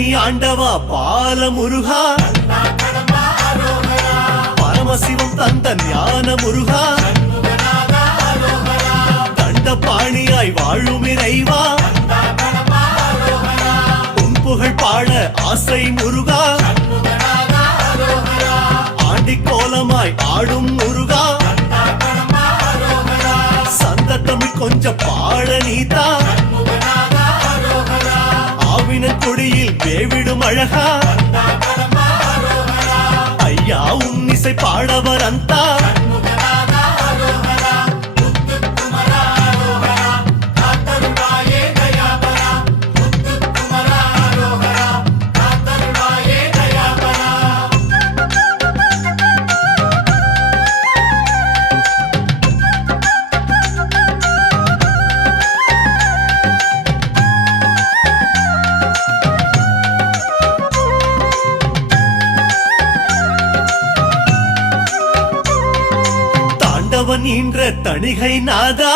பழனி ஆண்டவா பால முருகா, பரமசிவம் தந்த ஞான முருகா, தண்டபாணியாய் வாழும் இறைவா, உன் புகழ் பாட ஆசை முருகா, ஆண்டி கோலமாய் ஆடும் முருகா, சந்த தமிழ் கொஞ்சம் பாட நீதா, ஆவினன் கொடியில் வேவிடும் அழகா, ஐயா உன் இசை பாடவர் அந்தா, ஈன்ற தணிகை நாதா,